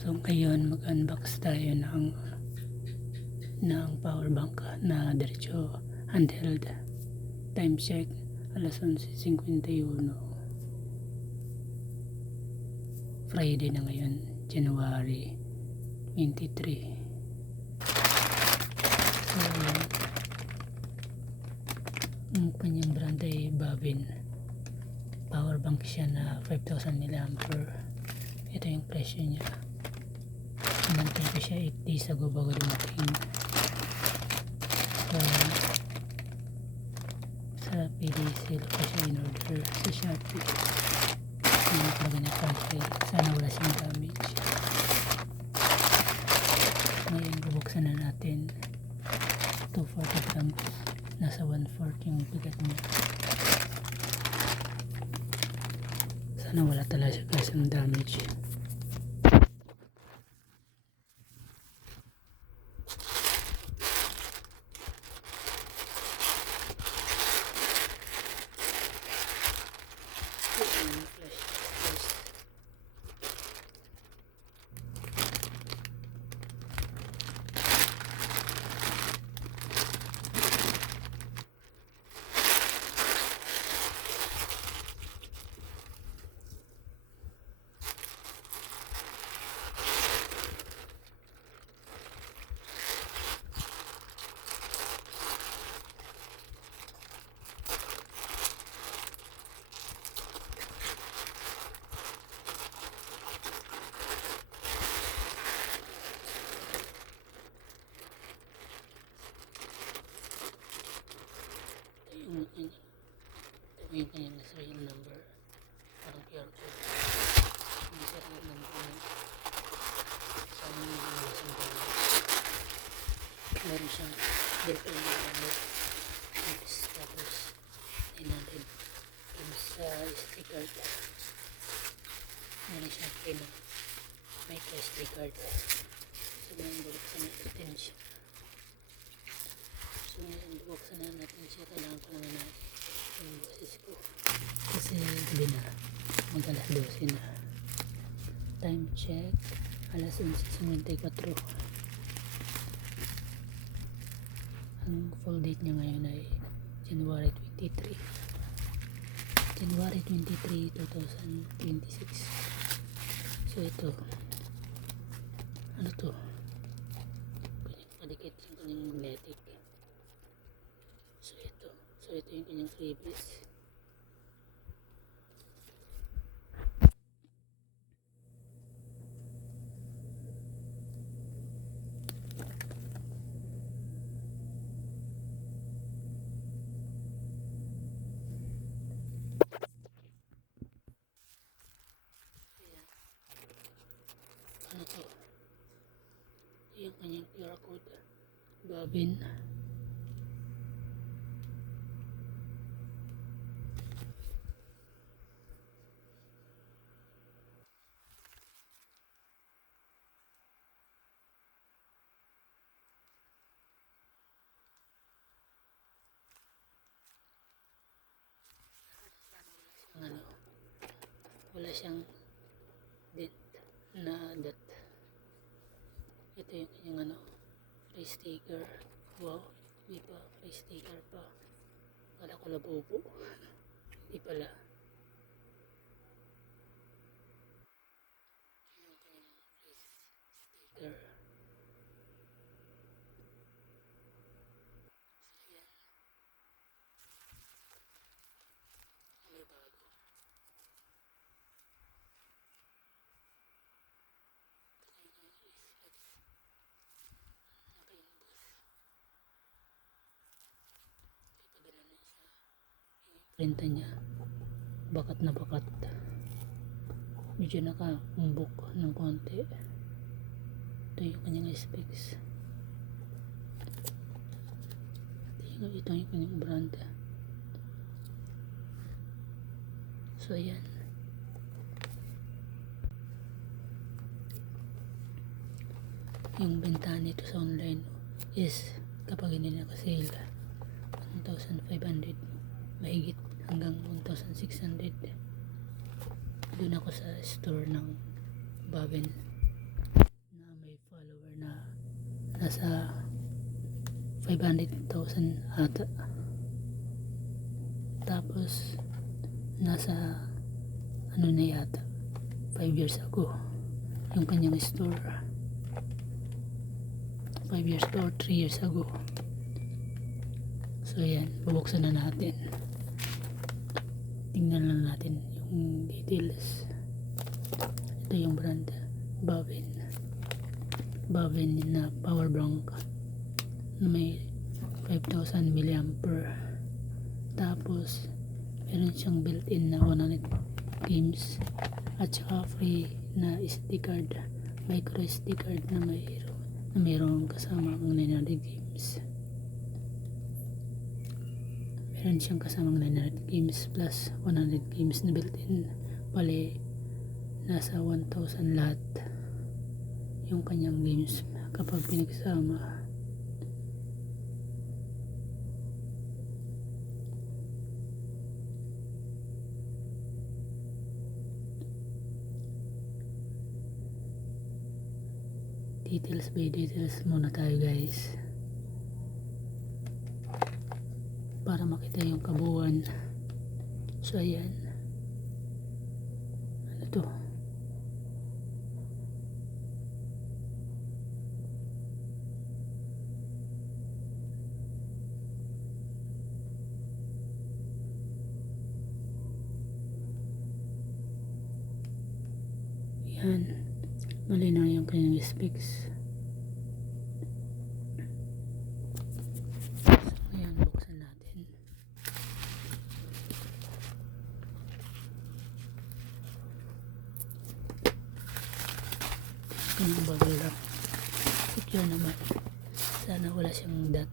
So ngayon mag-unbox tayo ng power bank na diretso handheld. Time check alas 11:51. Friday na ngayon, January 23. So ang kanyang brand ay Bavin. Power bank siya na 5,000 mAh. Ito yung presyo niya. Sinantay ko siya 8 days ago bago dumating. Sa PDC ko siya in order sa Shopee. Hindi talaga na-cancel. Sana wala siyang damage. Ngayon bubuksan na natin. 240 grams. Nasa 1/4 yung bigat niya. Sana wala talaga siyang damage. Ito yung kanyang serial number. Parang QR code. Yung serial number na sana yung iwasan ko. Meron siyang detail na number. Tapos 900 games sa SD card. Meron siyang pin. May SD card. So ngayon bubuksan natin siya. So ngayon bubuksan na natin siya. Kailangan ko naman na yung boses ko. Kasi gabi na. Mag-alas 12 na. Time check. Alas 11:54. Ang full date niya ngayon ay January 23. January 23, 2026. So ito. Ano to? Padikit yung kanyang magnetic. So ito yung kanyang freebies. Ano to? Yung kanyang QR code. Bavin. Wala siyang date na dot. Ito yung kanyang free sticker. Wow, hindi pa free sticker pa. Kala ko labobo. Hindi pala. Yung kanyang free sticker. Ayan. May bago. Renta niya bakat na bakat, medyo nakaumbok ng konti. Ito yung kanyang specs. Ito yung kanyang brand. So ayan, yung benta nito sa online is kapag hindi naka-sale 1,500 mahigit hanggang 1,600. Doon ako sa store ng Bavin. nasa 500,000 ata. Tapos nasa ano na yata 5 years ago yung kanyang store, 5 years or 3 years ago. So yan, bubuksan na natin, tingnan lang natin yung details. Ito yung brand, Bavin na power bank na may 5,000 mAh. Tapos meron siyang built-in na 100 games at saka free na SD card, micro SD card na mayroong kasama ang 900 games. Meron siyang kasamang 900 games plus 100 games na built-in. Bale, nasa 1,000 lahat yung kanyang games kapag pinagsama. Details by details muna tayo guys, para makita yung kabuuan. So ayan, ano to, yan, malinaw yung kanyang specs. So ayan, buksan natin. Yung bubble wrap secure naman, sana wala siyang dot.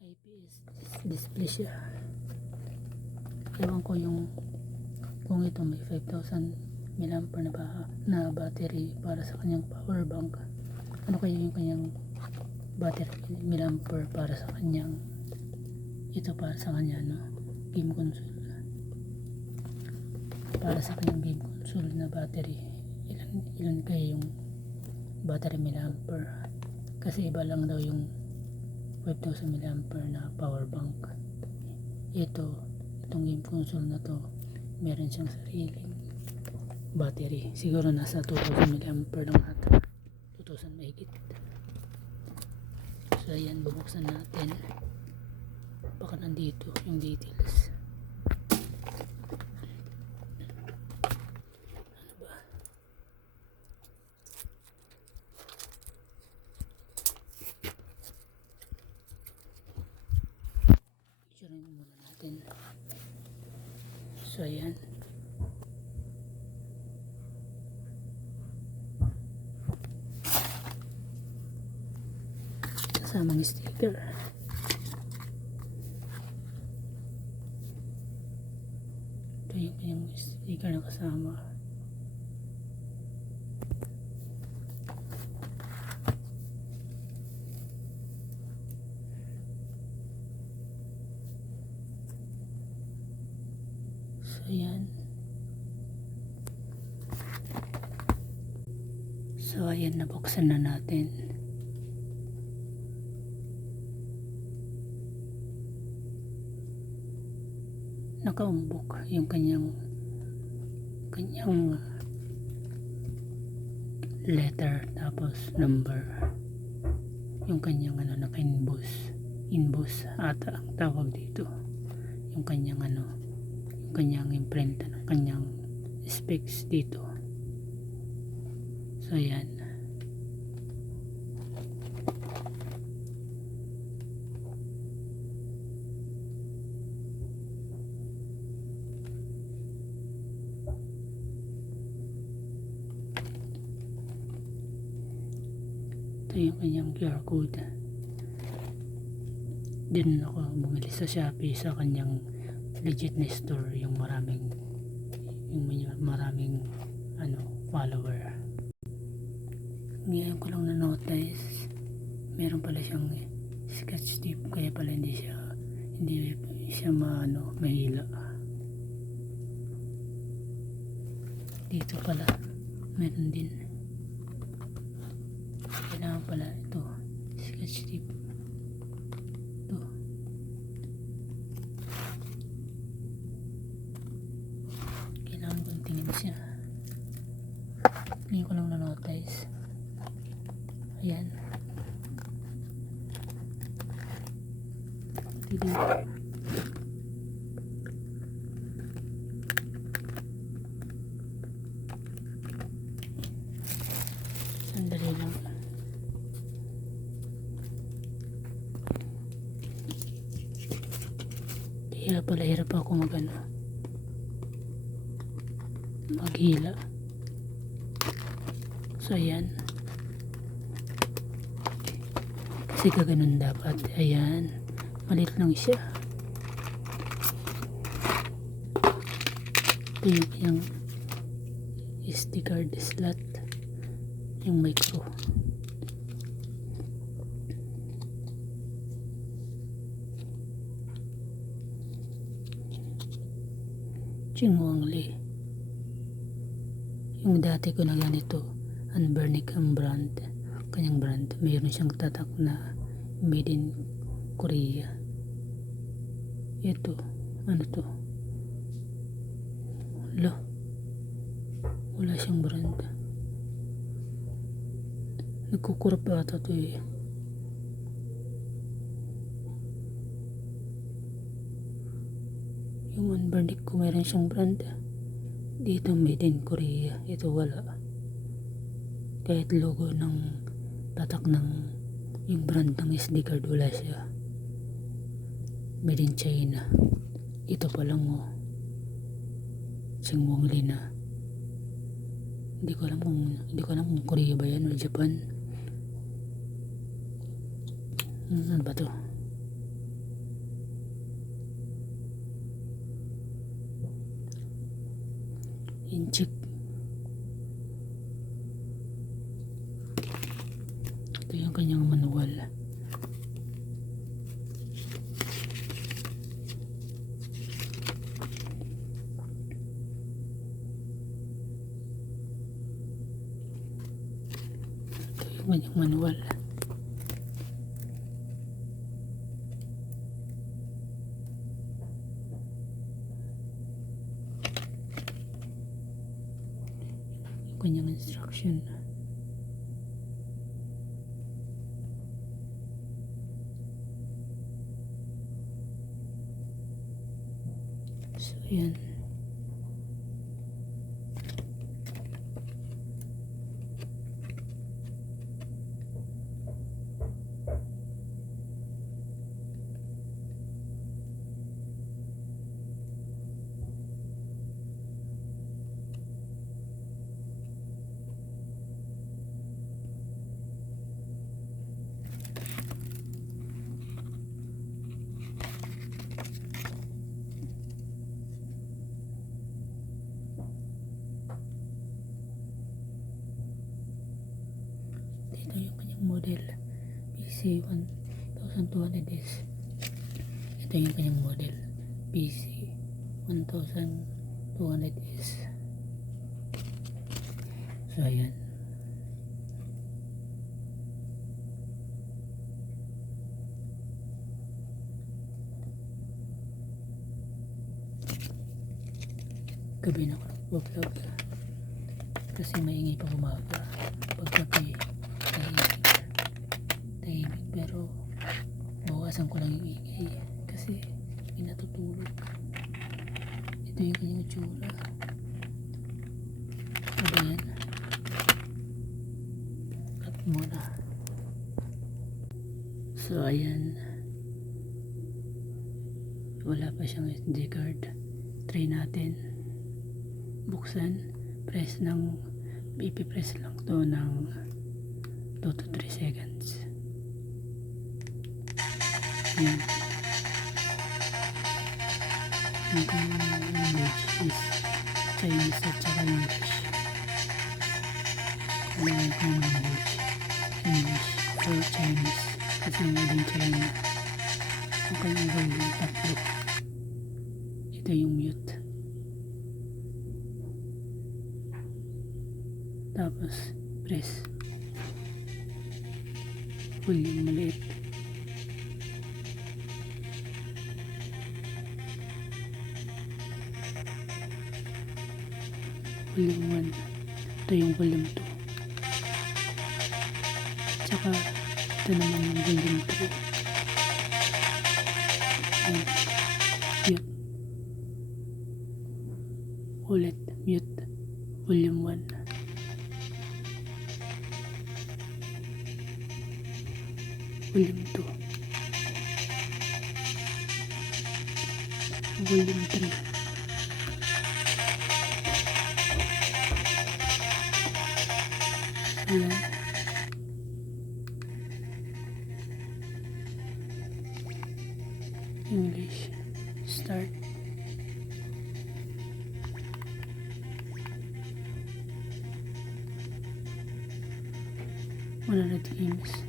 IPS display siya. Ewan ko yung kung ito may 5,000 mAh na battery para sa kanyang power bank. Ano kaya yung kanyang battery mAh para sa kanyang, ito para sa kanya no, game console, para sa kanyang game console na battery, ilan kaya yung battery mAh? Kasi iba lang daw yung 5,000 mAh na power bank. Itong game console na to meron siyang sariling battery, siguro nasa 2,000 mAh lang ata, 2,000 mahigit. So ayan, bubuksan natin, baka nandito yung details. Ano ba, picturein muna natin. So ayan, kasamang sticker. Ito yung kanyang sticker na kasama. So ayan, so ayan, nabuksan na natin. Nakaumbok yung kanyang letter tapos number, yung kanyang ano, naka-inbox ata ang tawag dito, yung kanyang ano, yung kanyang imprenta ng kanyang specs dito. So yan, ito yung kanyang QR code. Din ako bumili sa Shopee sa kanyang legit na store, yung maraming ano, follower. Ngayon ko lang na notice meron pala siyang scratch tip, kaya pala hindi siya mahila. Dito pala meron din, kailangan pala ito Ngayon ko lang na-notice. Ayan. Dito. Sandali lang. Kaya pala hirap ako maghila. So ayan. Kasi kaganon dapat. Ayan. Malit lang siya. Ito yung SD card slot. Yung micro. Chingwangli. Yung dati ko na ganito, Anbernic ang brand. Kanyang brand. Mayroon siyang tatak na made in Korea. Ito. Ano to? Wala siyang brand. Nagkukurap ata to eh. Yung Anbernic ko mayroon siyang brand. Dito made in Korea. Ito wala. Kahit logo ng tatak ng yung brand ng SD card wala siya. Made in China. Ito pa lang oh. Chingwangli na. Hindi ko alam kung Korea ba yan o Japan. Ano ba to? Inchik. Ito yung kanyang manual. Kanyang manual. Kanyang instruction. So yan. Ito yung kanyang model PC1200S. Ito yung kanyang model PC1200S. So ayan. Gabi na ako nag-vlog kasi maingay pa umaga. Paggabi tahimik, pero bawasan ko lang yung ingay kasi may natutulog. Ito yung kanyang itsura. Ano ba yan? Cut muna. So ayan, wala pa siyang SD card. Try natin buksan. Ipipress lang to ng 2 to 3 seconds. Yan. Yung language is Chinese at saka English. Alam ko yung language, English or Chinese, kasi made in China. Ang kanyang volume tatlo. Ito yung mute. Tapos press. Volume maliit. Volume 1, Ito yung volume 2. Tsaka ito naman yung volume 3. Ayan. Mute. Ulit. Mute. Volume 1. Volume 2. Volume 3. Ayan. English. Start. Mananood games.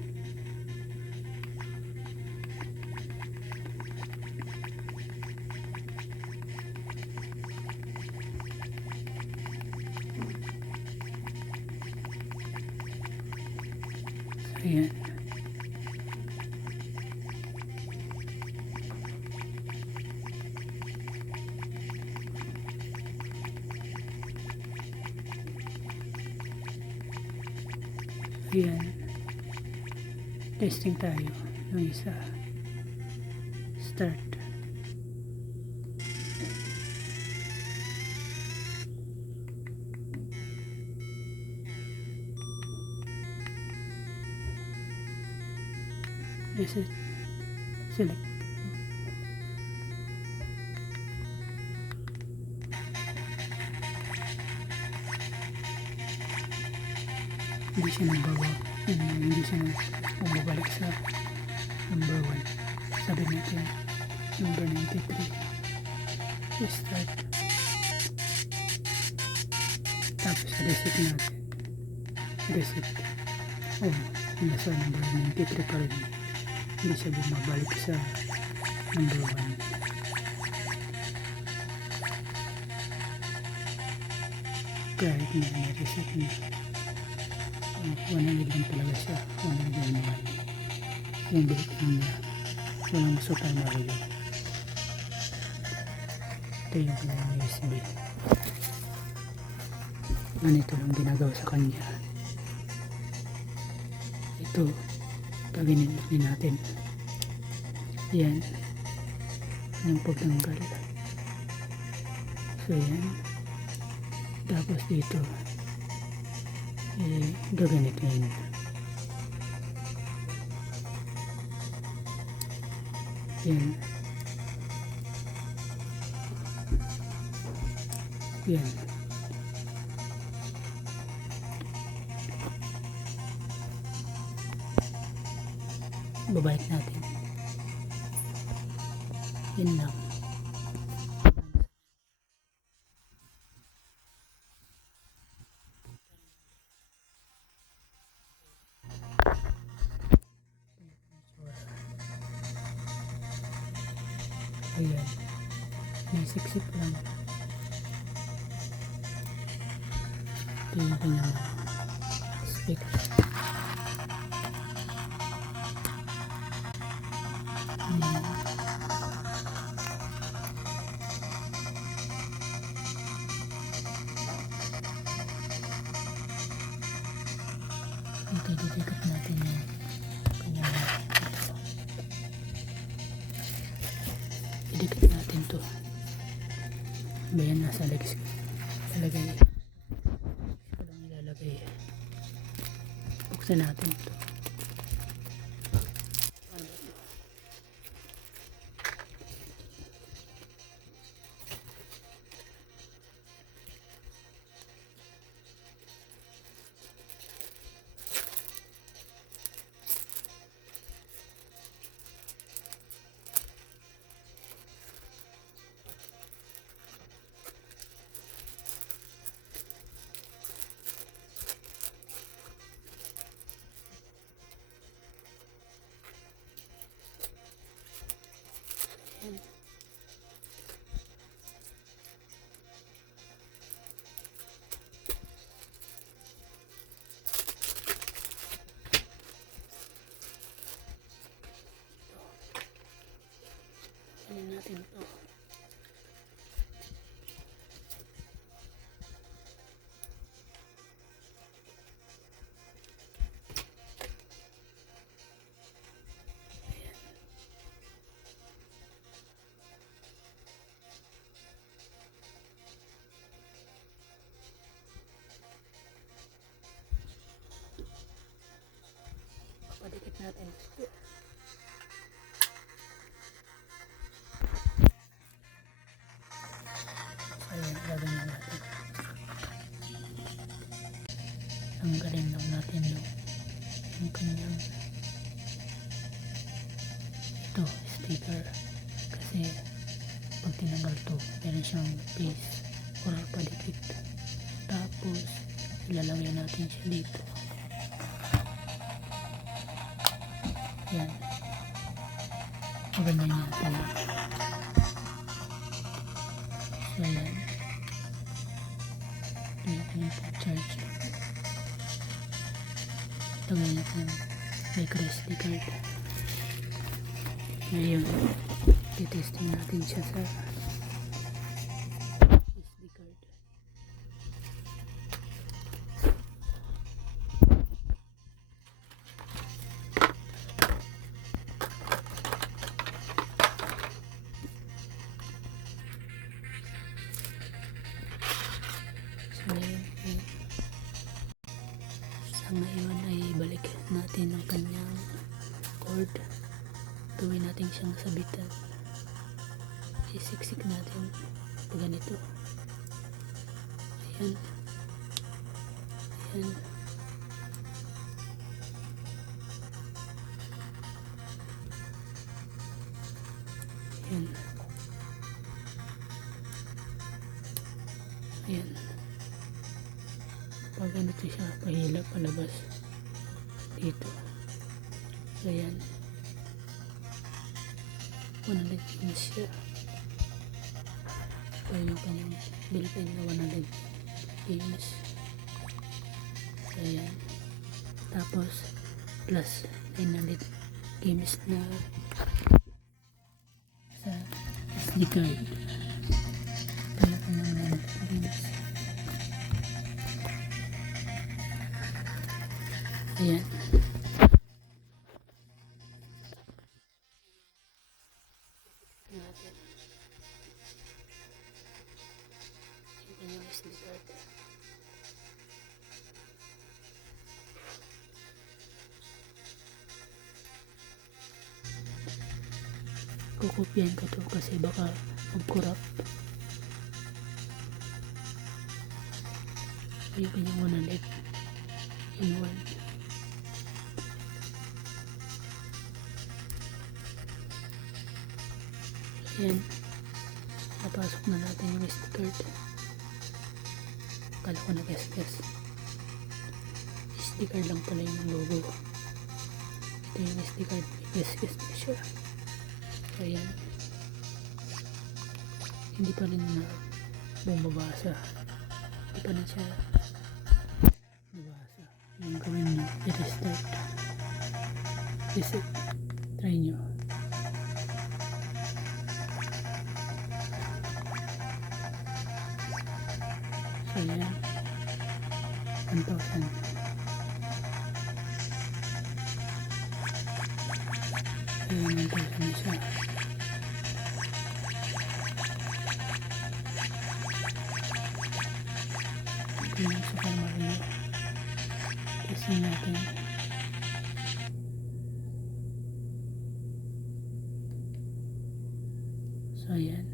Ayan. Ayan. Testing tayo ng isa. Start. Reset. Select. Hindi siya nagbawa. Hindi siya bumabalik sa number 1. Sabi natin number 93. Start. Tapos reset natin. Reset. Oh, nasa number 93 pa rin. Hindi siya bumabalik sa number 1. Kahit na na-reset niya. 100 lang talaga siya. 101. Yung balik lang niya. Walang super Mario. Ito yung kanyang USB. Ganito lang ginagawa sa kanya. Ito. Paginin din natin. Yan. Yung pagtanggal. So yan. Tapos dito. Gagamitin. Yan. Yan. Babalik natin. Yan lang. Ayan. May siksik lang. Ito yung kanyang speaker. Ito, didikot natin yung kanyang idikit natin to. Bayan nasa legs ko. Ilalagay. Ito lang ilalagay. Buksan natin to. Ano natin to? natin ito. Ayan, gagawin natin. Tanggalin lang natin yung kanyang ito, sticker. Kasi pag tinanggal to, meron siyang piece or padikit. Tapos, ilalagay natin siya dito. Yan. Maganda natin. So, yan. Ito yung charge. Lagay natin micro SD card. Ngayon, titesting natin siya sa SD card. Sa ngayon ay balik natin ang kanyang cord. Gawin natin siyang sabitan. Isiksik natin ito ganito. Ayan. Ayan. Ayan. Ayan. Pag ganito siya, pahila palabas dito. So ayan. 100 pins siya. Ito yung kanyang built-in na 100 pins. So ayan. Tapos plus 900 games na sa SD card. Ito yung kanyang 900 games. Ayan. Natin. Yung kanyang SD card. Kukopyahin ko to kasi baka mag-corrupt. Yung kanyang 100 in 1. Ayan. Napasok na natin yung SD card. Akala ko nag-guess. SD card lang pala yung logo. Ito yung SD card. Guess na siya. So ayan. Hindi pa rin na bumabasa. Hindi pa rin siya nabasa. Yung gawin nyo, i-restart. Reset. Try nyo. So ayan. 1,000. Ayan, 1,000 na siya. Ito yung Super Mario. Testing natin. So ayan.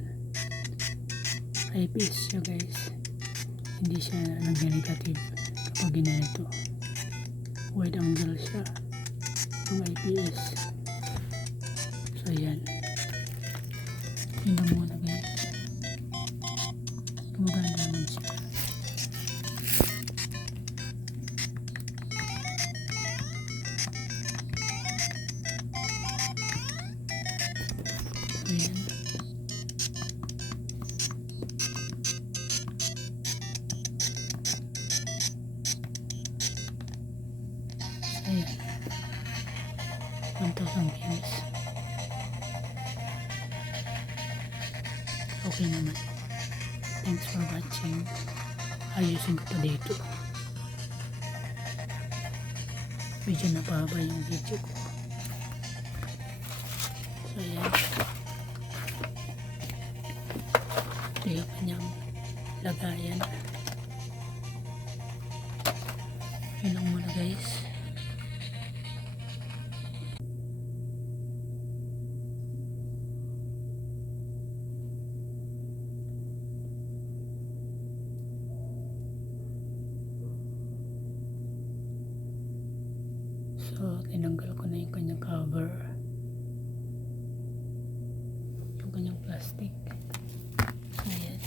IPS siya guys. Hindi siya nag-negative kapag ginanito. Wide angle siya ng IPS. So ayan. Yun lang muna guys. Gumaganda naman siya. So ayan. Ayan. 1,000 views. Okay naman. Thanks for watching. Ayusin ko pa dito. Medyo napahaba yung video ko. So ayan. Ito yung kanyang lagayan. Yun lang muna guys. yung kanyang cover. Yung kanyang plastic. Ayan.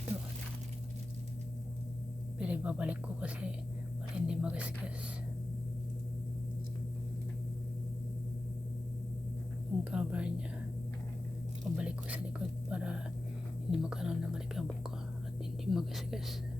Ito. Pero ibabalik ko kasi para hindi magasgas. Yung cover niya. Pabalik ko sa likod para hindi magkaroon ng malikabok at hindi magasgas.